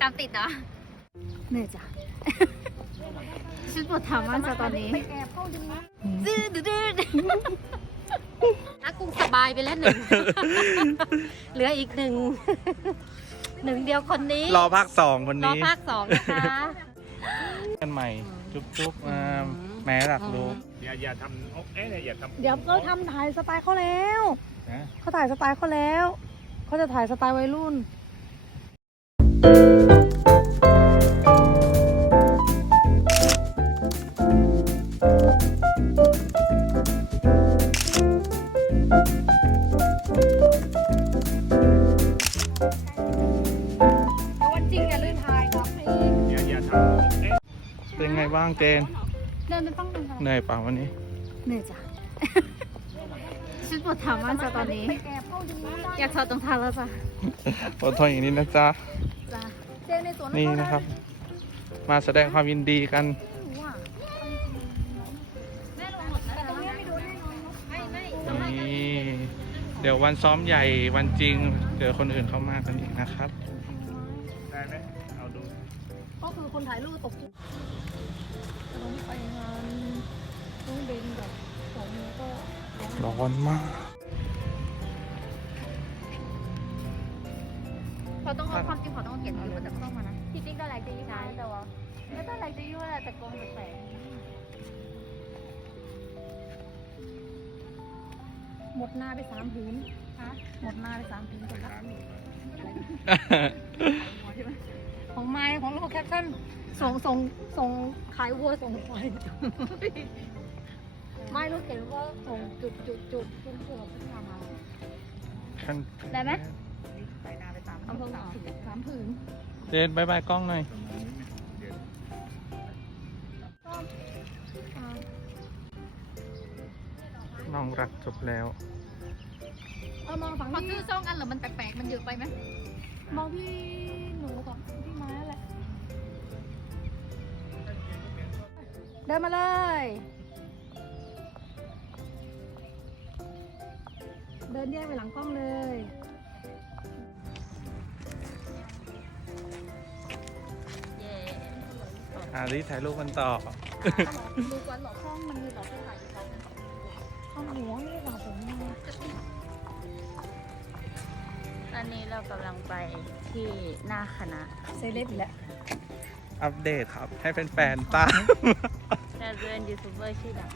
ตามติดเหรอเหนื่อยจ้ะ ฉันปวดเท้ามากจ้ะตอนนี้ ดื้อดื้อดื้อนักกุ้งสบายไปแล้วหนึ่ง เหลืออีกหนึ่ง หนึ่งเดียวคนนี้ รอภาคสองคนรอนี้ภาคสองนะคะ กันใหม่ จุ๊บจุ๊บอ่าแม่รักลูกอย่าอย่าทำโอ๊ะเอ๊ะอย่าทำเดี๋ยวเขาทำถ่ายสไตล์เขาแล้ว นะ เขาถ่ายสไตล์เขาแล้ว เขาจะถ่ายสไตล์วัยรุ่นวัน บ้างเจน เดินไปต้องเดินเหนื่อยเปล่าวันนี้ เหนื่อยจ้ะฉันปวดเท้ามากจ้ะตอนนี้แอบเข้าดีนะอยากถอดรองเท้าแล้วจ้ะอดทนอย่างนี้นะจ๊ะ จ้ะเจนในสวนนี่นะครับ มาแสดงความยินดีกันหนูอะแม่ลงหมดแล้วแต่ตรงนี้ไม่โดนแน่นอนเนอะไม่ไม่นี่เดี๋ยววันซ้อมใหญ่วันจริง เดี๋ยวคนอื่นเข้ามากันอีกนะครับ ได้ไหมเอาดู ก็คือคนถ่ายรูปตกใจตอนนี้ ไปงานต้องเบนกับสองมือก็ร้อนมาก เขาต้องเอาความจริงเขาต้องเอาเขียนคิ้วแต่เข้ามานะที่จริงก็หลายจะยุ่งนะแต่ว่าไม่ต้องหลายจะยุ่งแหละแต่โกงแปลกๆหมดหน้าไปสามผืนฮะหมดหน้าไปสามผืนจนละของไม้ของลูกแคปชั่น ส่งส่งส่งขายวัวส่งควายไม่รู้เขียนว่าส่งจุดจุดจุดจนเกือบขึ้นมามาขั้นได้ไหมอำเภอสามผืนสามผืนเจนบายบายกล้องหน่อยอ่าน้องรักจบแล้ว เอามองฝั่งเขานี้ ซื้อซ่องกันเหรือมันแปลกๆ มันเยอะไปไหมมองพี่หนูกับพี่ไม้แหละ ดินมาเลย เดินแยกไปหลังกล้องเลย เย่อ่ารีถ่ายรูปกันต่อ ดูก่อนหลอกกล้องมันมีหลอกที่ถ่ายอยู่ครับข้างหัวนี่หลอกผมมาตอนนี้เรากำลังไปที่หน้าคณะเซเลบอีกแล้ว อัปเดตครับ ให้แฟนๆตามแต่เป็นยูทูบเบอร์ชื่อดัง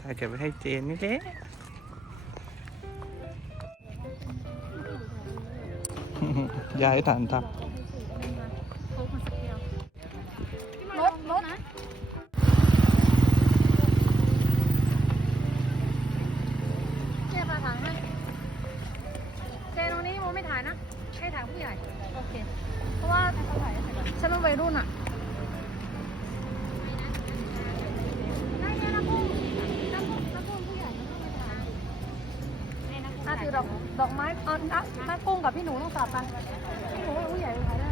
ถ่ายเก็บไว้ให้เจนนี่เด้ย้ายฐานทัพ คือดอกดอกไม้เอนนะแม่กุ้งกับพี่หนูต้องสลับกันพี่หนูกับผู้ใหญ่ไปถ่ายได้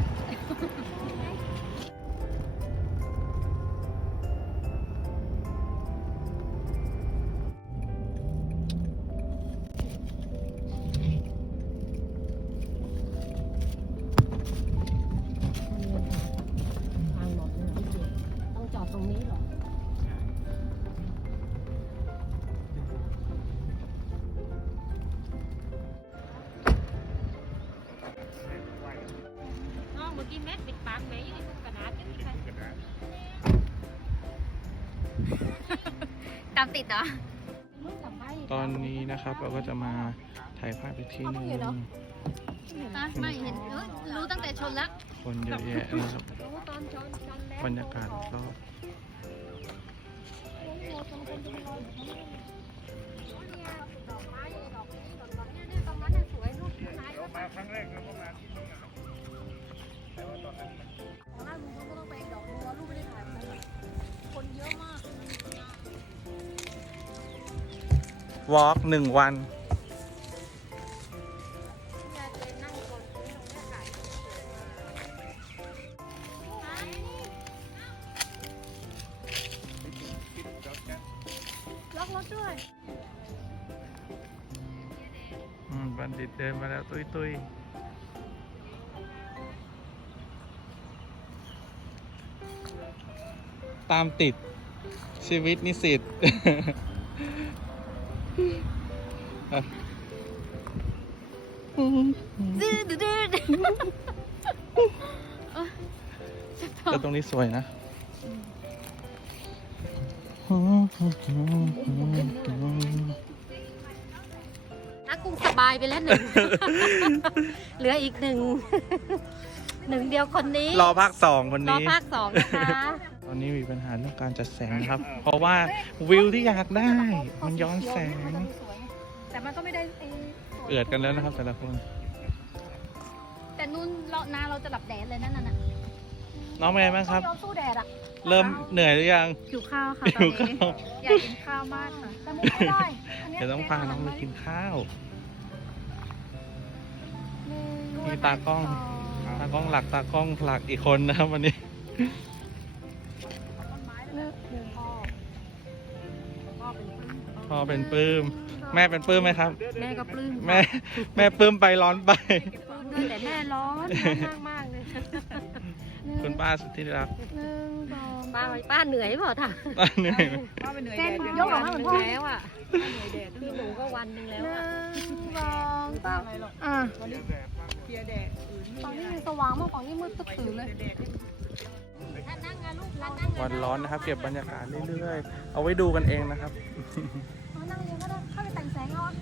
ตามติดเหรอตอนนี้นะครับเราก็จะมาถ่ายภาพอีกทีหนึงไม่เห็นเอ้ยรู้ตั้งแต่ชนแล้วคนเยอะแยะนะครับบรรยากาศรอบเดี๋ยวมาครั้งแรกเราก็มาที่นี่หรอกแต่ว่าตอนนั้น วอล์กหนึ่งวัน ล็อกรถด้วยอืมบันดิตเดินมาแล้ว ตุยตุยตามติดชีวิตนิสิต ดื้อดื้อดื้อแต่ตรงนี้สวยนะนักกุ้งสบายไปแล้วหนึ่ง เหลืออีกหนึ่ง หนึ่งเดียวคนนี้ รอภาคสองคนรอนี้ ภาคสองนะคะตอนนี้มีปัญหาเรื่องการจัดแสงนะครับ เพราะว่าวิวที่อยากได้ มันย้อนแสง แต่มันก็ไม่ได้ไอ้สวยเอือดกันแล้วนะครับแต่ละคนแต่นู่นเรานาเราจะหลับแดดเลยนั่นน่ะน้องเป็นไงบ้างครับยอมสู้แดดอะเริ่มเหนื่อยหรือยัง หิวข้าวค่ะหิวข้าว อยากกินข้าวมากค่ะแต่มุกไม่ได้นนี้เดี๋ยวต้องพาน้องไปกินข้าวหนึ่งมีตากล้อง ตากล้องหลักตากล้องหลักอีกคนนะครับวันนี้หนึ่งหนึ่งพ่อพ่อเป็นปลื้ม แม่เป็นปลื้มไหมครับ แม่ก็ปลื้มแม่แม่ปลื้มไปร้อนไปปลื้มด้วยแต่แม่ร้อนร้อนมากมากๆเลยคุณป้าสุดที่รักหนึ่งสองป้าป้าเหนื่อยเปล่าท่ะป้าเหนื่อยไหมแกนยกหลังเหมือนพ่อแล้วอะพี่หนูก็วันหนึ่งแล้วหนึ่อะงสองสามอะฝั่งนี้มีสว่างมากฝั่งนี้มืดตึ๊บตื่นเลยถ้านั่งงานลูกถ้านั่งวันร้อนนะครับ เก็บบรรยากาศเรื่อยๆ เอาไว้ดูกันเองนะครับเอา นั่งเรียนก็ได้เข้าไปแต่งแสงเอาอะ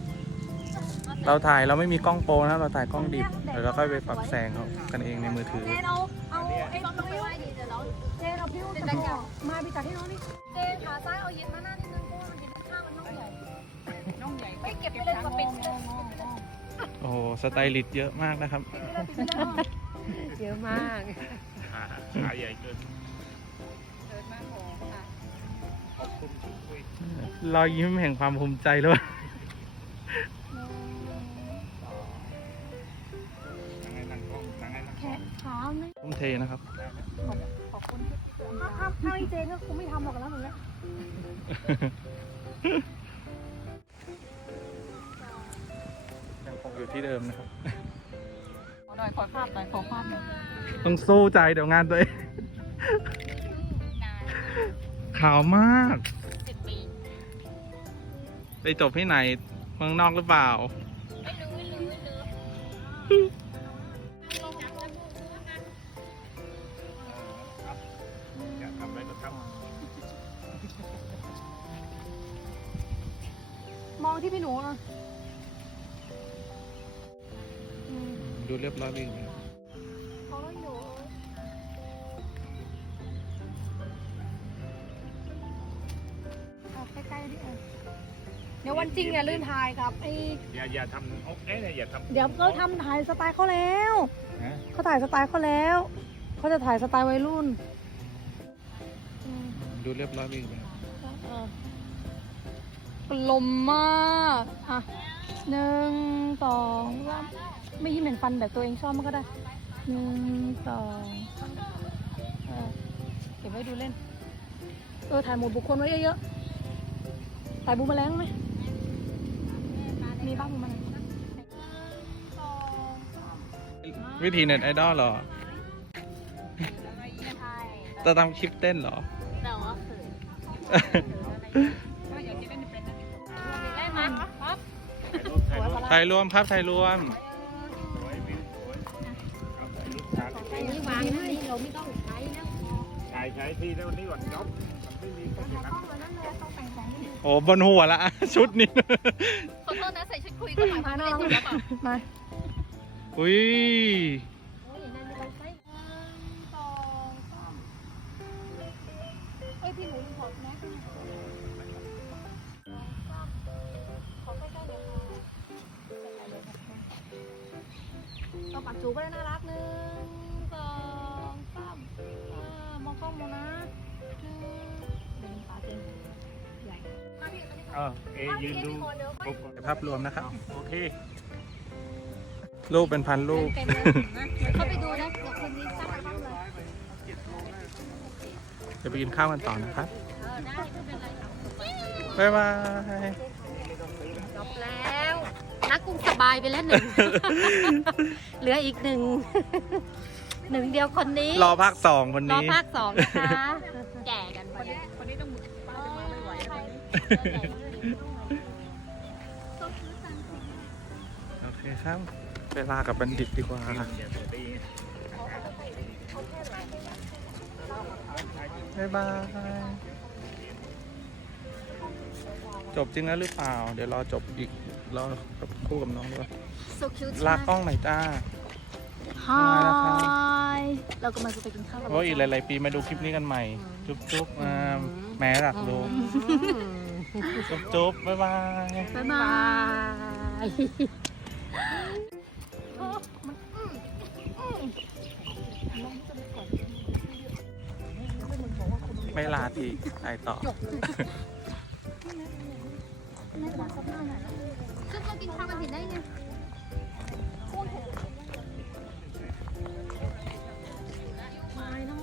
เราถ่ายเราไม่มีกล้องโปรนะครับเราถ่ายกล้องดิบเดี๋ยวเราค่อยไปปรับแสงเอากันเองในมือถือ เจนเอาเอาไอ้ต้องตรงไปนี้ไหว้ดีเดี๋ยวเราเจนเอาพิ้วจับก่อนมาพี่จัดให้น้องนี่เจนขาซ้ายเอาเย็นมาหน้านิดนึงเพราะว่ามันจะข้างมันน้องใหญ่น้องใหญ่ไม่เก็บไปเลยมาเป็นเก็บไปเลยโอ้โหสไตลิสต์เยอะมากนะครับ เยอะมากขาใหญ่เกิน รอยยิ้มแห่งความภูมิใจเลยแค่ขาไม่ทุ่มเทนะครับ ขอบคุณถ้าถ้าถ้าไอ้เจนก็คงไม่ทำหรอกแล้วแบบนี้ยังคงอยู่ที่เดิมนะครับ ขอหน่อยขอภาพหน่อยขอภาพหน่อยต้องสู้ใจเดี๋ยวงานตัวเอง ขาวมากสิบปีไปจบที่ไหนเมืองนอกหรือเปล่า ไม่รู้ไม่รู้ไม่รู้มองที่พี่หนูอะ ดูเรียบร้อยไปอีก จริงอย่าลืมถ่ายกับไอ้อย่าอย่าทำโอ๊ะเอ๊ะอย่าทำเดี๋ยวเขาทำถ่ายสไตล์เขาแล้วนะเขาถ่ายสไตล์เขาแล้วเขาจะถ่ายสไตล์วัยรุ่นอืมดูเรียบร้อยไปอีกนะเออลมมากอะหนึ่งสองสามไม่ยิ้มเห็นฟันแบบตัวเองชอบมันก็ได้หนึ่งสองเออเก็บไว้ดูเล่นเออถ่ายหมู่บุคคลไว้เยอะๆถ่ายบูมแมลงไหม มีบ้างบูมแมลงวิธีเน็ตไอดอลเหรอจะทำคลิปเต้นเหรอแต่ว่าเขินได้ไหมครับถ่ายรวมครับถ่ายรวมนี่วางให้เราไม่ต้องใช้แล้วใช้ใช้ที่เท่านี้ก่อนจ๊อบ มันไม่มีคนอย่างนั้นโอ้บนหัวละ ชุดนี้ ขอโทษนะใส่ชุดคุยก็หมายความว่าไม่ได้ถูกแล้วเปล่ามาอุ้ยโอ้ยนั่นไม่ต้องใช้สองสามเอ้ยพี่หนูขอแม็กซ์ขอใกล้ๆเดี๋ยวค่ะเราปัดจูไปเลยน่ารัก เออเอยืนดูปุ๊บภาพรวมนะครับ โอเค รูปเป็นพันรูปเต็มเลยนะเข้าไปดูนะเดี๋ยวคนนี้สร้างบ้างเลยเดี๋ยวไปกินข้าวกันต่อนะครับเออได้ไม่เป็นไรครับบ๊ายบายจบแล้ว นักกุ้งสบายไปแล้วหนึ่ง เหลืออีกหนึ่ง หนึ่งเดียวคนนี้ รอภาคสองคนรอนี้ภาคสองนะคะ แก่กันไปคนนี้คนนี้ต้องป้าจะมาไม่ไหวแล้วคนนี้ เคครับเวลากับบัณฑิตดีกว่าบ๊ายบายจบจริงแล้วหรือเปล่า เดี๋ยวรอจบอีกรอกับคู่กับน้องด้วย so cute ลากกล้องหน่อยจ้า Hi เรากำลังจะไปกินข้าวกับเพราะอีกหลาย ๆ ปีมาดูคลิปนี้กันใหม่ จุ๊บจุ๊บอ่าแม่รักลูกจุ๊บจุ๊บบ๊ายบาย บ๊ายบาย ไม่ลาทีไปต่อ ซึ่งเรากินข้าวกันผิดได้ไงไม่นะ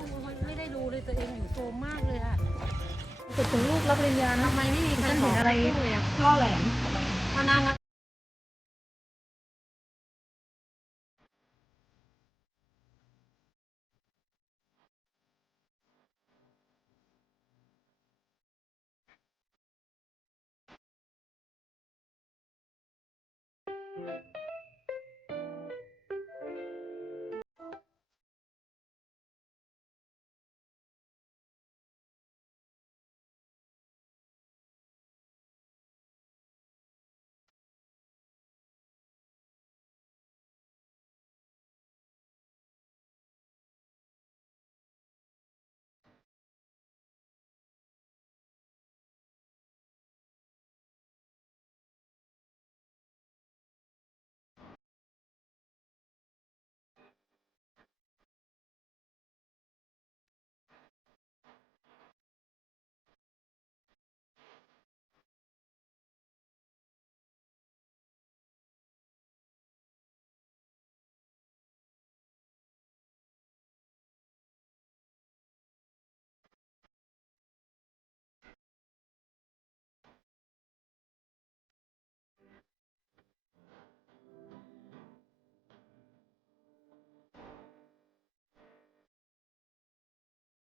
ไม่ได้ดูเลยตัวเองอยู่โซมมากเลยอะจดถึงลูกรับปริญญานะทำไมไม่มีใครเห็นอะไรล่อแหลมมานั่ง